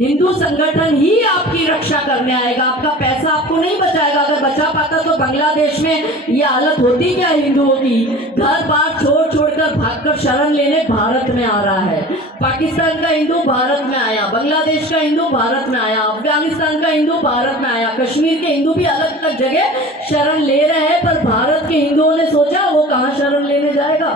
हिंदू संगठन ही आपकी रक्षा करने आएगा, आपका पैसा आपको नहीं बचाएगा। अगर बचा पाता तो बांग्लादेश में ये हालत होती क्या हिंदुओं की? घर बार छोड़कर भागकर शरण लेने भारत में आ रहा है। पाकिस्तान का हिंदू भारत में आया, बांग्लादेश का हिंदू भारत में आया, अफगानिस्तान का हिंदू भारत में आया, कश्मीर के हिंदू भी अलग अलग जगह शरण ले रहे हैं, पर भारत के हिंदुओं ने सोचा वो कहाँ शरण लेने जाएगा।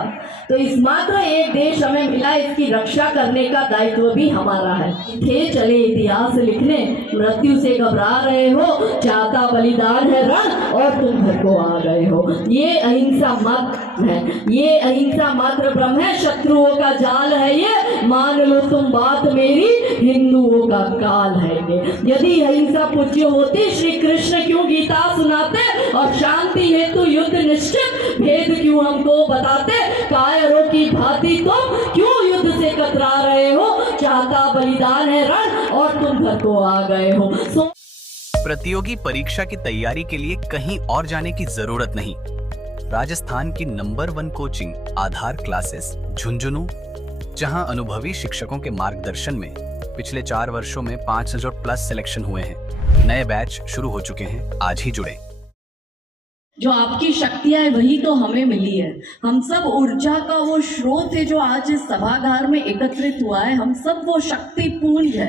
तो इस मात्र एक देश हमें मिला, इसकी रक्षा करने का दायित्व भी हमारा है। थे चले इतिहास लिखने, मृत्यु से घबरा रहे हो, चाहता बलिदान है रण और तुम घर को आ गए हो। ये अहिंसा मात्र है, ये अहिंसा मात्र ब्रह्म है, शत्रुओं का जाल है ये, मान लो तुम बात मेरी, हिंदुओं का काल है ये। यदि अहिंसा पूज्य होती श्री कृष्ण क्यों गीता सुनाते, और शांति हेतु युद्ध निश्चित भेद क्यों हमको बताते। कायरों की भांति तुम क्यों युद्ध से कतरा रहे हो, चाहता बलिदान है रण और तुम घर को आ गए हो। प्रतियोगी परीक्षा की तैयारी के लिए कहीं और जाने की जरूरत नहीं। राजस्थान की नंबर 1 कोचिंग आधार क्लासेस झुंझुनू, जहां अनुभवी शिक्षकों के मार्गदर्शन में पिछले 4 वर्षों में 500 प्लस सिलेक्शन हुए हैं। नए बैच शुरू हो चुके हैं, आज ही जुड़े। जो आपकी शक्तियां है वही तो हमें मिली है। हम सब ऊर्जा का वो स्रोत है जो आज इस सभागार में एकत्रित हुआ है। हम सब वो शक्ति पुंज है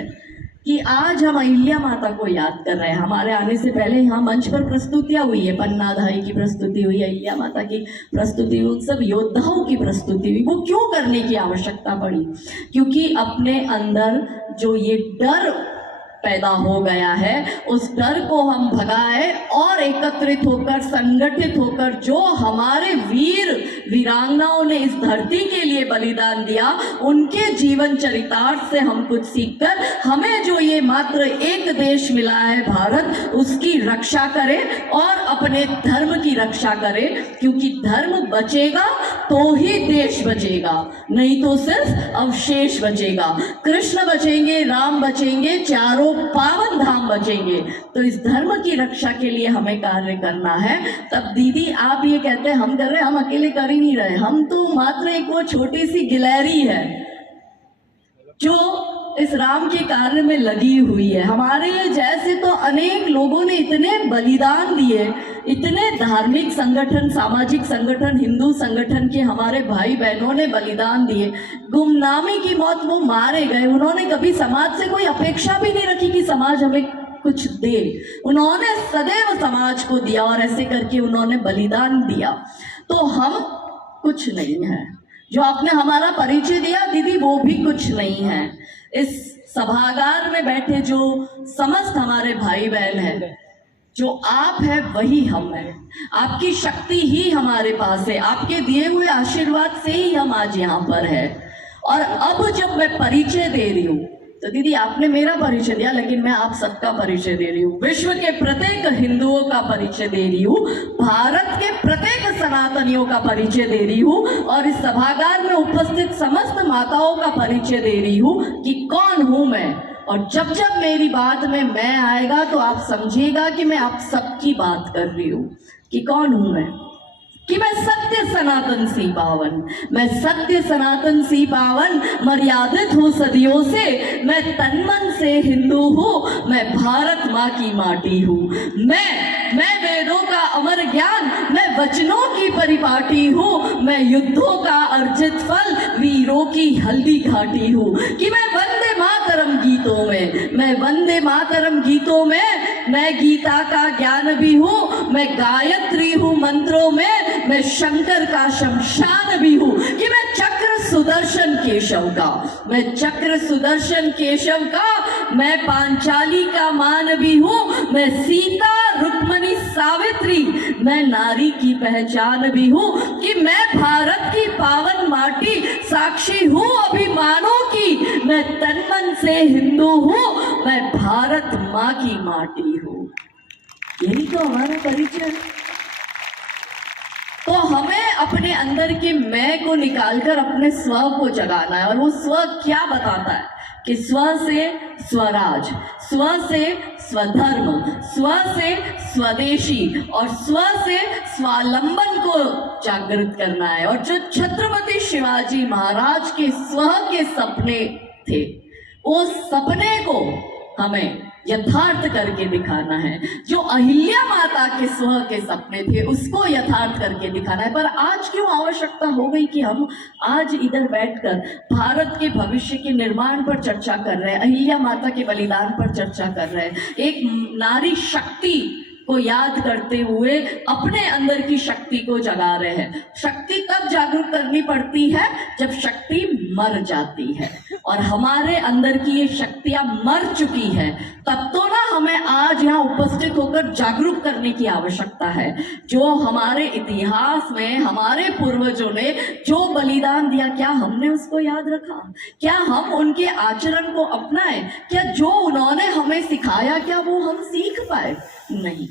कि आज हम अहिल्या माता को याद कर रहे हैं। हमारे आने से पहले यहाँ मंच पर प्रस्तुतियां हुई है, पन्नाधारी की प्रस्तुति हुई, अहिल्या माता की प्रस्तुति हुई, उन सब योद्धाओं की प्रस्तुति हुई। वो क्यों करने की आवश्यकता पड़ी? क्योंकि अपने अंदर जो ये डर पैदा हो गया है, उस डर को हम भगाए और एकत्रित होकर, संगठित होकर, जो हमारे वीर वीरांगनाओं ने इस धरती के लिए बलिदान दिया, उनके जीवन चरितार्थ से हम कुछ सीखकर हमें जो ये मात्र एक देश मिला है भारत, उसकी रक्षा करें और अपने धर्म की रक्षा करें। क्योंकि धर्म बचेगा तो ही देश बचेगा, नहीं तो सिर्फ अवशेष बचेगा। कृष्ण बचेंगे, राम बचेंगे, चारों पावन धाम बचेंगे। तो इस धर्म की रक्षा के लिए हमें कार्य करना है। तब दीदी आप ये कहते हैं हम कर रहे हैं, हम अकेले कर ही नहीं रहे। हम तो मात्र एक वो छोटी सी गिलहरी है जो इस राम के कार्य में लगी हुई है। हमारे जैसे तो अनेक लोगों ने इतने बलिदान दिए, इतने धार्मिक संगठन, सामाजिक संगठन, हिंदू संगठन के हमारे भाई बहनों ने बलिदान दिए। गुमनामी की मौत वो मारे गए। उन्होंने कभी समाज से कोई अपेक्षा भी नहीं रखी कि समाज हमें कुछ दे। उन्होंने सदैव समाज को दिया और ऐसे करके उन्होंने बलिदान दिया। तो हम कुछ नहीं है। जो आपने हमारा परिचय दिया दीदी, वो भी कुछ नहीं है। इस सभागार में बैठे जो समस्त हमारे भाई बहन हैं, जो आप है वही हम हैं। आपकी शक्ति ही हमारे पास है, आपके दिए हुए आशीर्वाद से ही हम आज यहाँ पर है। और अब जब मैं परिचय दे रही हूँ, तो दीदी आपने मेरा परिचय दिया, लेकिन मैं आप सबका परिचय दे रही हूँ। विश्व के प्रत्येक हिंदुओं का परिचय दे रही हूँ, भारत के प्रत्येक सनातनियों का परिचय दे रही हूँ, और इस सभागार में उपस्थित समस्त माताओं का परिचय दे रही हूँ कि कौन हूँ मैं। और जब जब मेरी बात में मैं आएगा तो आप समझिएगा कि मैं आप सबकी बात कर रही हूँ। कि कौन हूँ मैं? कि मैं सत्य सनातन सी पावन, मैं सत्य सनातन सी पावन, मर्यादित हूँ सदियों से, मैं तन मन से हिंदू हूँ, मैं भारत माँ की माटी हूँ। मैं वेदों का अमर ज्ञान, मैं वचनों की परिपाटी हूँ, मैं युद्धों का अर्जित फल, वीरों की हल्दी घाटी हूँ। कि मैं वंदे मातरम गीतों में, मैं वंदे मातरम गीतों में, मैं गीता का ज्ञान भी हूँ, मैं गायत्री हूँ मंत्रों में, मैं शंकर का शमशान भी हूँ। कि मैं चक्र सुदर्शन केशव का, मैं चक्र सुदर्शन केशव का, मैं पांचाली का मान भी हूँ, मैं सीता रुक्मणी सावित्री, मैं नारी की पहचान भी हूँ। कि मैं भारत की पावन माटी, साक्षी हूँ अभिमानों की, मैं तन मन से हिंदू हूँ, मैं भारत माँ की माटी हूँ। यही तो हमारा परिचय है। तो हमें अपने अंदर के मैं को निकालकर अपने स्व को जगाना है। और वो स्व क्या बताता है? कि स्व से स्वराज, स्व से स्वधर्म, स्व से स्वदेशी और स्व से स्वावलंबन को जागृत करना है। और जो छत्रपति शिवाजी महाराज के स्व के सपने थे, उस सपने को हमें यथार्थ करके दिखाना है। जो अहिल्या माता के स्व के सपने थे उसको यथार्थ करके दिखाना है। पर आज क्यों आवश्यकता हो गई कि हम आज इधर बैठकर भारत के भविष्य के निर्माण पर चर्चा कर रहे हैं, अहिल्या माता के बलिदान पर चर्चा कर रहे हैं, एक नारी शक्ति को याद करते हुए अपने अंदर की शक्ति को जगा रहे हैं। शक्ति तब जागरूक करनी पड़ती है जब शक्ति मर जाती है, और हमारे अंदर की ये शक्तियां मर चुकी है, तब तो ना हमें आज यहाँ उपस्थित होकर जागरूक करने की आवश्यकता है। जो हमारे इतिहास में हमारे पूर्वजों ने जो बलिदान दिया, क्या हमने उसको याद रखा? क्या हम उनके आचरण को अपनाए? क्या जो उन्होंने हमें सिखाया क्या वो हम सीख पाए? नहीं।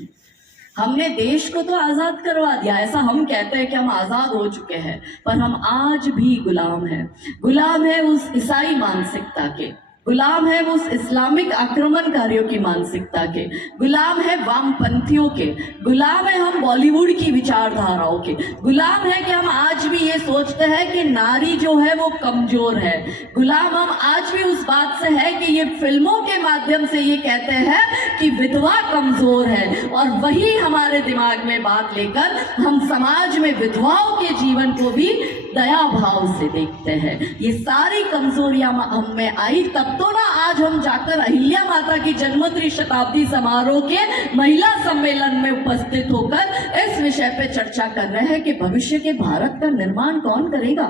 हमने देश को तो आजाद करवा दिया, ऐसा हम कहते हैं कि हम आजाद हो चुके हैं, पर हम आज भी गुलाम हैं। गुलाम है उस ईसाई मानसिकता के, गुलाम है उस इस्लामिक आक्रमणकारियों की मानसिकता के, गुलाम है वामपंथियों के, गुलाम है हम बॉलीवुड की विचारधाराओं के, गुलाम है कि हम आज भी ये सोचते हैं कि नारी जो है वो कमजोर है, गुलाम हम आज भी उस बात से है कि ये फिल्मों के माध्यम से ये कहते हैं कि विधवा कमजोर है, और वही हमारे दिमाग में बात लेकर हम समाज में विधवाओं के जीवन को भी दया भाव से देखते हैं। ये सारी कमजोरियां हम में आई, तब तो ना आज हम जाकर अहिल्या माता की जन्मोत्सव शताब्दी समारोह के महिला सम्मेलन में उपस्थित होकर इस विषय पे चर्चा कर रहे हैं कि भविष्य के भारत का निर्माण कौन करेगा,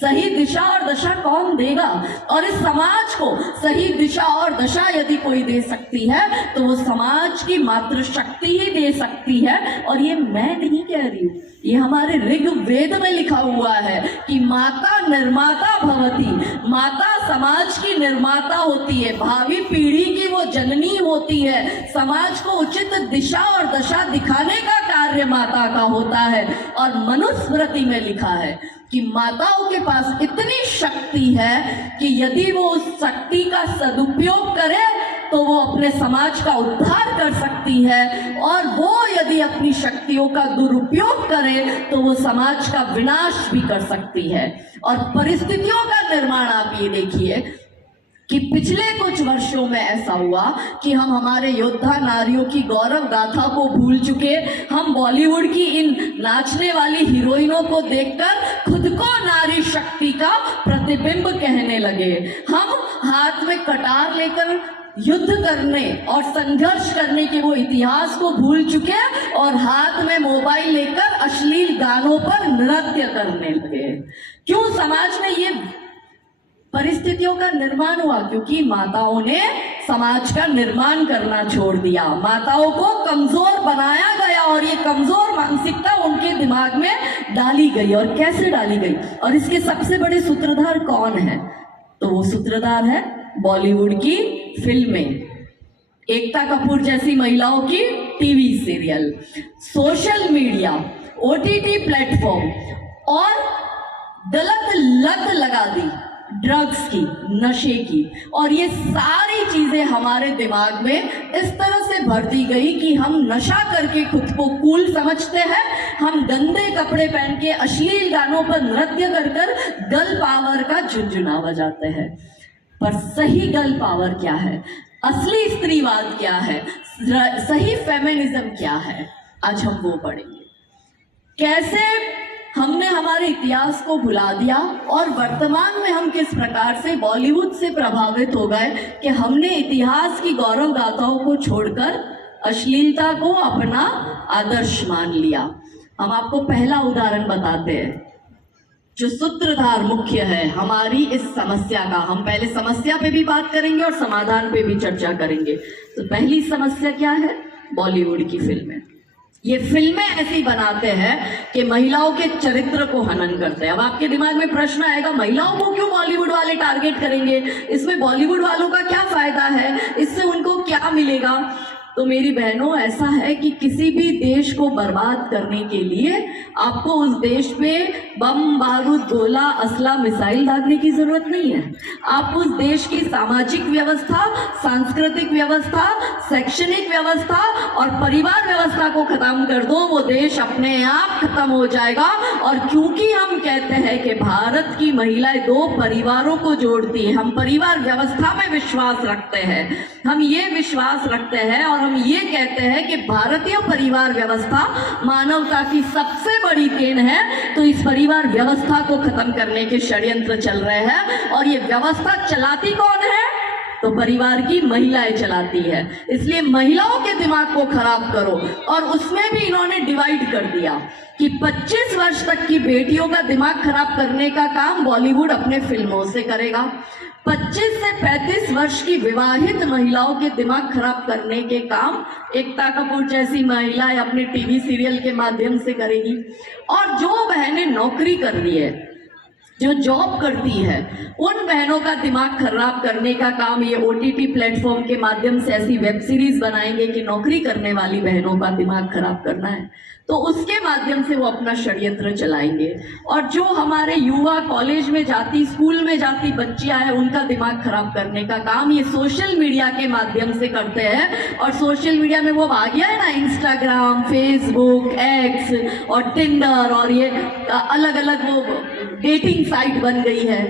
सही दिशा और दशा कौन देगा, और इस समाज को सही दिशा और दशा यदि कोई दे सकती है तो वो समाज की मातृ शक्ति ही दे सकती है। और ये मैं नहीं कह रही हूँ, ये हमारे ऋग्वेद में लिखा हुआ है कि माता निर्माता भवती, माता समाज की निर्माता होती है, भावी पीढ़ी की वो जननी होती है, समाज को उचित दिशा और दशा दिखाने का कार्य माता का होता है। और मनुस्मृति में लिखा है कि माताओं के पास इतनी शक्ति है कि यदि वो उस शक्ति का सदुपयोग करे तो वो अपने समाज का उद्धार कर सकती है, और वो यदि अपनी शक्तियों का दुरुपयोग करे तो वो समाज का विनाश भी कर सकती है। और परिस्थितियों का निर्माण आप ये देखिए कि पिछले कुछ वर्षों में ऐसा हुआ कि हम हमारे योद्धा नारियों की गौरव गाथा को भूल चुके, हम बॉलीवुड की इन नाचने वाली हीरोइनों को देखकर खुद को नारी शक्ति का प्रतिबिंब कहने लगे। हम हाथ में कटार लेकर युद्ध करने और संघर्ष करने के वो इतिहास को भूल चुके और हाथ में मोबाइल लेकर अश्लील गानों पर नृत्य करने लगे। क्यों समाज में ये परिस्थितियों का निर्माण हुआ? क्योंकि माताओं ने समाज का निर्माण करना छोड़ दिया, माताओं को कमजोर बनाया गया, और ये कमजोर मानसिकता उनके दिमाग में डाली गई। और कैसे डाली गई? और इसके सबसे बड़े सूत्रधार कौन है? तो वो सूत्रधार है बॉलीवुड की फिल्में, एकता कपूर जैसी महिलाओं की TV serial, social media, OTT platform, और गलत लत लगा दी ड्रग्स की, नशे की, और ये सारी चीजें हमारे दिमाग में इस तरह से भर दी गई कि हम नशा करके खुद को कूल समझते हैं, हम गंदे कपड़े पहन के अश्लील गानों पर नृत्य कर कर गर्ल पावर का झुनझुना बजाते हैं। पर सही गर्ल पावर क्या है, असली स्त्रीवाद क्या है, सही फेमिनिज्म क्या है, आज हम वो पढ़ेंगे। कैसे हमने हमारे इतिहास को भुला दिया और वर्तमान में हम किस प्रकार से बॉलीवुड से प्रभावित हो गए कि हमने इतिहास की गौरव गाथाओं को छोड़कर अश्लीलता को अपना आदर्श मान लिया। हम आपको पहला उदाहरण बताते हैं जो सूत्रधार मुख्य है हमारी इस समस्या का। हम पहले समस्या पे भी बात करेंगे और समाधान पे भी चर्चा करेंगे। तो पहली समस्या क्या है? बॉलीवुड की फिल्में। ये फिल्में ऐसी बनाते हैं कि महिलाओं के चरित्र को हनन करते हैं। अब आपके दिमाग में प्रश्न आएगा, महिलाओं को क्यों बॉलीवुड वाले टारगेट करेंगे? इसमें बॉलीवुड वालों का क्या फायदा है? इससे उनको क्या मिलेगा? तो मेरी बहनों, ऐसा है कि किसी भी देश को बर्बाद करने के लिए आपको उस देश पे बम, बारूद, गोला, असला, मिसाइल दागने की जरूरत नहीं है। आप उस देश की सामाजिक व्यवस्था, सांस्कृतिक व्यवस्था, शैक्षणिक व्यवस्था और परिवार व्यवस्था को खत्म कर दो, वो देश अपने आप खत्म हो जाएगा। और क्योंकि हम कहते हैं कि भारत की महिलाएं दो परिवारों को जोड़ती है, हम परिवार व्यवस्था में विश्वास रखते हैं, हम ये विश्वास रखते हैं और हम ये कहते हैं कि भारतीय परिवार व्यवस्था मानवता की सबसे बड़ी देन है, तो इस परिवार व्यवस्था को खत्म करने के षड्यंत्र चल रहे हैं। और ये व्यवस्था चलाती कौन है? तो परिवार की महिलाएं चलाती है। इसलिए महिलाओं के दिमाग को खराब करो। और उसमें भी इन्होंने डिवाइड कर दिया कि 25 वर्ष तक की बेटियों का दिमाग खराब करने का काम बॉलीवुड अपने फिल्मों से करेगा, 25 से 35 वर्ष की विवाहित महिलाओं के दिमाग खराब करने के काम एकता कपूर जैसी महिलाएं अपने टीवी सीरियल के माध्यम से करेगी। और जो बहनें नौकरी कर रही है, जो जॉब करती है, उन बहनों का दिमाग खराब करने का काम ये OTT प्लेटफॉर्म के माध्यम से ऐसी वेब सीरीज बनाएंगे कि नौकरी करने वाली बहनों का दिमाग खराब करना है, तो उसके माध्यम से वो अपना षड्यंत्र चलाएंगे। और जो हमारे युवा कॉलेज में जाती, स्कूल में जाती बच्चियां हैं, उनका दिमाग खराब करने का काम ये सोशल मीडिया के माध्यम से करते हैं। और सोशल मीडिया में वो आ गया है ना, इंस्टाग्राम, फेसबुक, एक्स और टिंडर और ये अलग अलग वो डेटिंग साइट बन गई है।